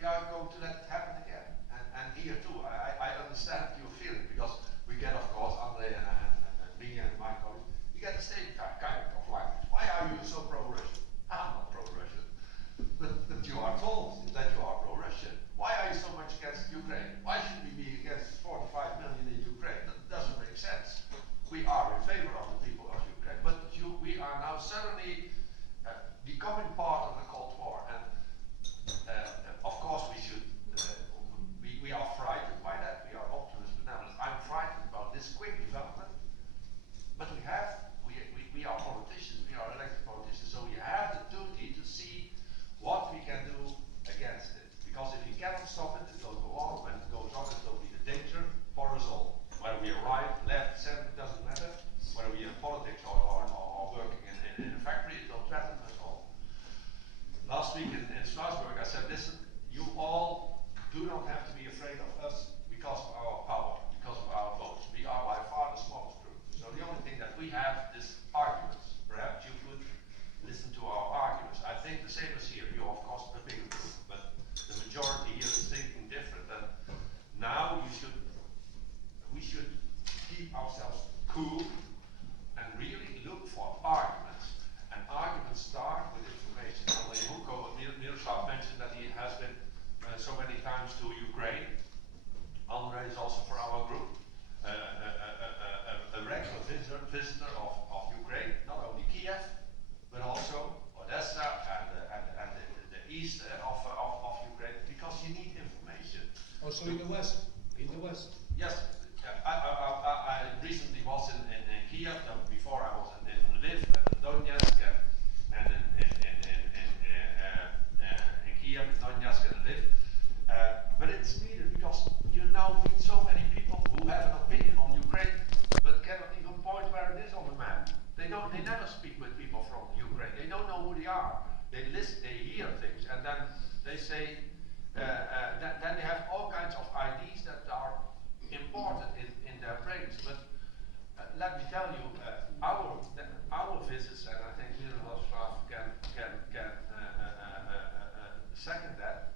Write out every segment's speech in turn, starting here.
we are going to let it happen again. And here too, I understand your feeling, because we get, of course, Andre and me and my colleagues, we get the same kind of language. Why are you so pro-Russian? I'm not pro-Russian. But you are told that you are pro-Russian. Why are you so much against Ukraine? Why should we be against 45 million in Ukraine? That doesn't make sense. We are in favor of the people of Ukraine, but we are now suddenly becoming part of the Cold War. And of course we should, we are frightened by that. We are optimists, but nevertheless, I'm frightened about this quick development. But we are politicians, we are elected politicians, so we have the duty to see what we can do against it. Because if we cannot stop it, it will go on. When it goes on, it will be a danger for us all. Whether we are right, left, center, doesn't matter. Whether we are in politics or working in a factory, it will threaten us all. Last week in Strasbourg, I said, listen, you all do not have to be afraid of us because of our power, because of our votes. We are by far the smallest group. So the only thing that we have is arguments. Perhaps you could listen to our arguments. I think the same as here. You are, of course, a bigger group, but the majority here is thinking different. And now we should keep ourselves cool and really look for arguments. And arguments start with information. Andre Hugo, Miroslav mentioned that he has been so many times to Ukraine. Andre is also for our group a regular visitor of Ukraine, not only Kiev, but also Odessa and the east of Ukraine, because you need information. Also in the west. In the west. Yes, I recently was in Kiev. Before I was in Lviv, Donetsk, and in Kiev, Donetsk, and Lviv. But it's needed because you now meet so many people who have an opinion on Ukraine, but cannot even point where it is on the map. They never speak with people from Ukraine. They don't know who they are. They listen, they hear things, and then they say. Then they have all kinds of ideas that are important in their brains. But let me tell you, our visits, and I think Miroslav can second that.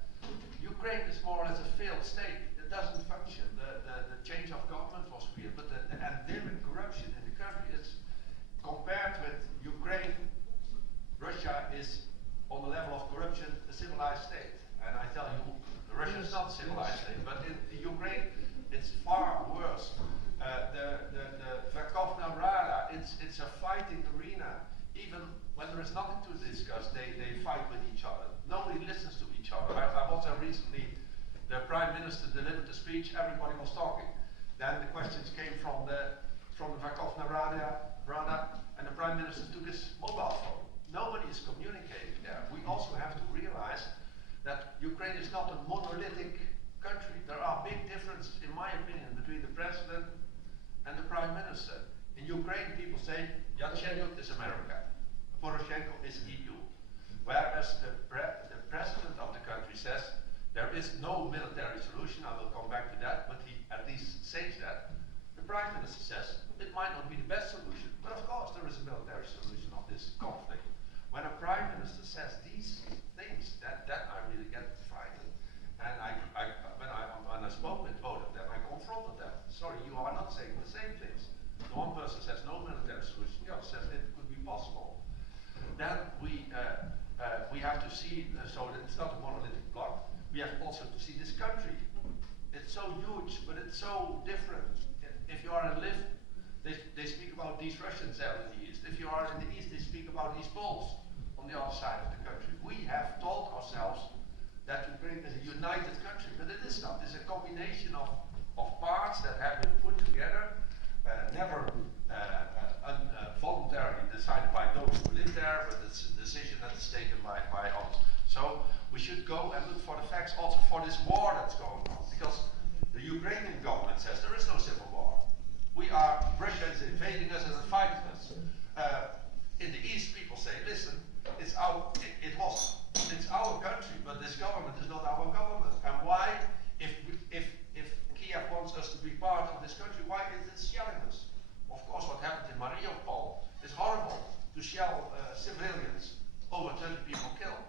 Ukraine is more or less a failed state. It doesn't function. The change of government was weird, but the endemic corruption in the country is, compared with Ukraine, Russia is on the level of corruption a civilized state. And I tell you, Russia is not a civilized state, but in Ukraine, it's far worse. The Verkhovna Rada, it's a fighting arena. Even when there is nothing to discuss, they fight with each other. Nobody listens to each other. I was there recently, the Prime Minister delivered a speech, everybody was talking. Then the questions came from the Verkhovna Rada, and the Prime Minister took his mobile phone. Nobody is communicating there. We also have to realize that Ukraine is not a monolithic country. There are big differences, in my opinion, between the president and the prime minister. In Ukraine, people say Yatsenyuk is America, Poroshenko is EU. Whereas the president of the country says there is no military solution. I will come back to that, but he at least says that. The prime minister says it might not be the best solution, but of course there is a military solution of this conflict. When a prime minister says these things, that I really get frightened. And when I spoke with both of them, I confronted them. Sorry, you are not saying the same things. The one person says no military solution, the other says it could be possible. Then we have to see, so that it's not a monolithic block. We have also to see this country. It's so huge, but it's so different. If you are in Lviv, they speak about these Russians there in the east. If you are in the east, they speak about these Poles on the other side of the country. We have told ourselves that Ukraine is a united country, but it is not. It's a combination of parts that have been put together, never voluntarily decided by those who live there, but it's a decision that is taken by others. So we should go and look for the facts also for this war that's going on, because the Ukrainian government says there is no civil war. Russia is invading us and fighting us. In the east, people say, listen, it's our country, but this government is not our government. And why, if Kiev wants us to be part of this country, why is it shelling us? Of course, what happened in Mariupol is horrible, to shell civilians, over 20 people killed.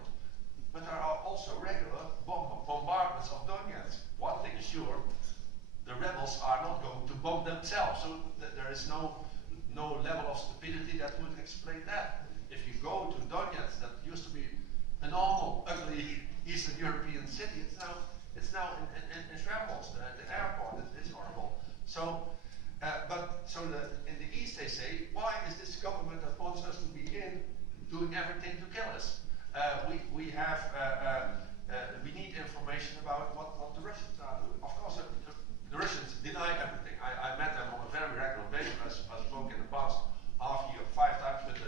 But there are also regular bombardments rebels are not going to bomb themselves. So there is no level of stupidity that would explain that. If you go to Donetsk, that used to be a normal, ugly Eastern European city, it's now in shambles. The airport is horrible. So, in the East they say, why is this government that wants us to be in doing everything to kill us? We need information about what the Russians are doing. Of course, the Russians deny everything. I met them on a very regular basis. I spoke in the past half year 5 times with the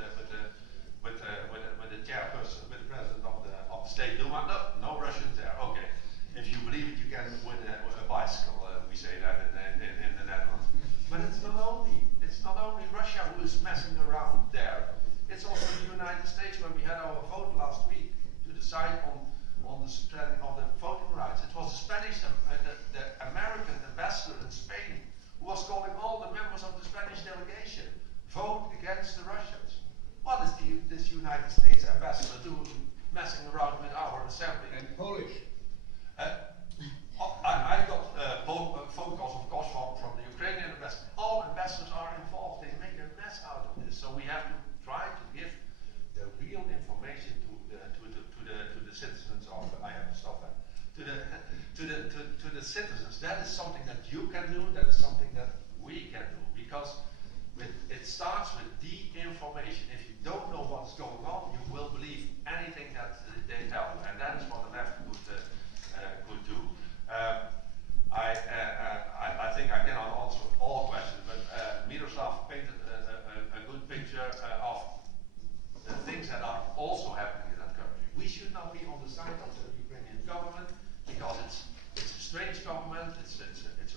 chairperson, with the president of the State Duma. No Russians there. Okay, if you believe it, you can win a bicycle. We say that in the Netherlands. But it's not only Russia who is messing around there. It's also the United States. When we had our vote last week to decide on the spreading of the voting rights, it was the Spanish, the American ambassador in Spain, who was calling all the members of the Spanish delegation, vote against the Russians. What is this United States ambassador doing, messing around with our assembly? And Polish. I got phone calls, of course, from the Ukrainian ambassador. All ambassadors are involved. They make a mess out of this. So we have to try to give the real information to the citizens of. I have to stop that. To the citizens. That is something that you can do. That is something that we can do, because it starts with the information. If you don't know what's going on, you will believe anything that they tell you, and that is what the left could do. I think I cannot answer all questions, but Miroslav painted a good picture of the things that are also happening in that country. We should not be on the side of the Ukrainian government, because it's a strange government, it's a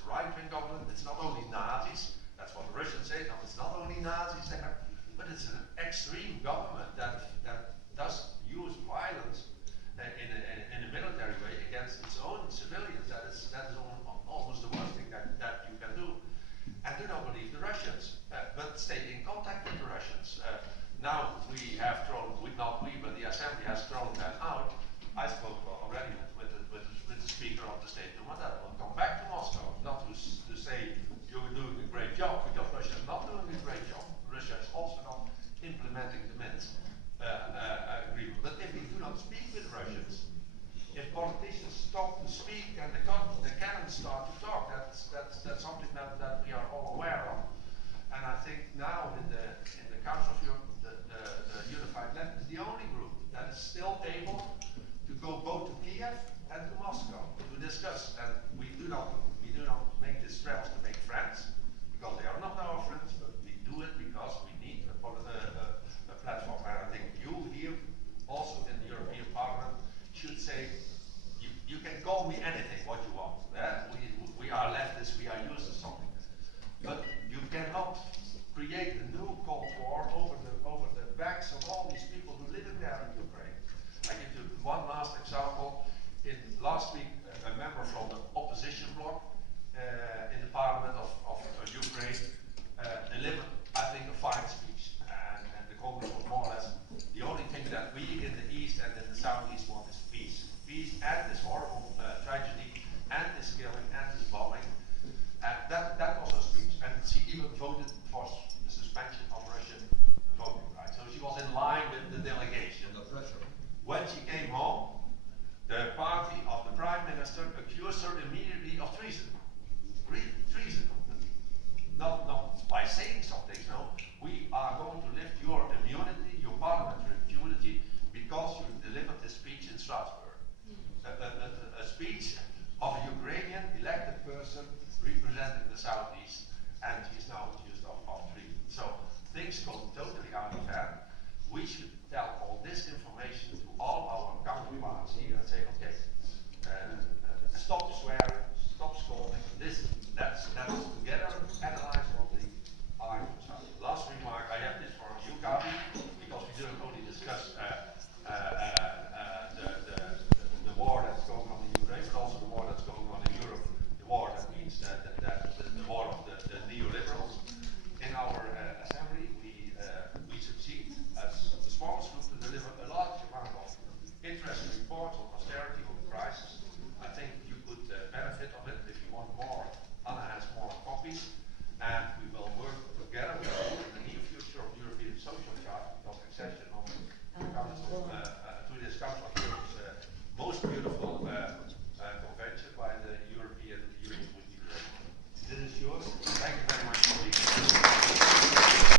right-wing government. It's not only Nazis, that's what the Russians say, no, it's not only Nazis there, but it's an extreme government that does use violence in a military way against its own civilians. That is almost the worst thing that you can do. And do not believe the Russians, but stay in contact with the Russians. Now we have thrown, not we, but the Assembly has thrown them out. I spoke already with the Speaker of the State Duma that will come back to Moscow, not to say you're doing a great job, because Russia is not doing a great job. Russia is also not implementing the Minsk agreement. But if we do not speak with Russians, if politicians stop to speak and the cannons start to talk, that's something that we are all aware of. And I think now in the Council of Europe, the Unified Left is the only group that is still able to go both to Kiev and to Moscow to discuss. And we do not make this travels to make friends, because they are not our friends, but we do it because we need a platform. And I think you here, also in the European Parliament, should say, you can call me anything what you want. We are leftists, we are used to something. But you cannot create a new Cold War over the backs of all these people who live in there in Ukraine. I give you one last example. Last week, a member from the opposition bloc in the Parliament of Ukraine delivered, I think, a fine speech. And the Congress was more or less the only thing that we in the East and in the Southeast want is peace. Peace and this horrible tragedy and this killing and this bombing. And that was her speech. And she even voted for the suspension of Russian voting rights. So she was in line with the delegation. No pressure. When she came home, the party of the Prime Minister accused her immediately of treason. Treason. Not by saying something. No, we are going to lift your immunity, your parliamentary immunity, because you delivered this speech in Strasbourg. A speech of a Ukrainian elected person representing the Southeast, and he's now accused of treason. So things go totally out of hand. We should tell all this information to all our counterparts here and say, okay, stop swearing, stop scolding. Let's together analyze what the arguments are. Last remark, I have this for you, Gabi, because we didn't only discuss the war that's going on in Ukraine, but also the beautiful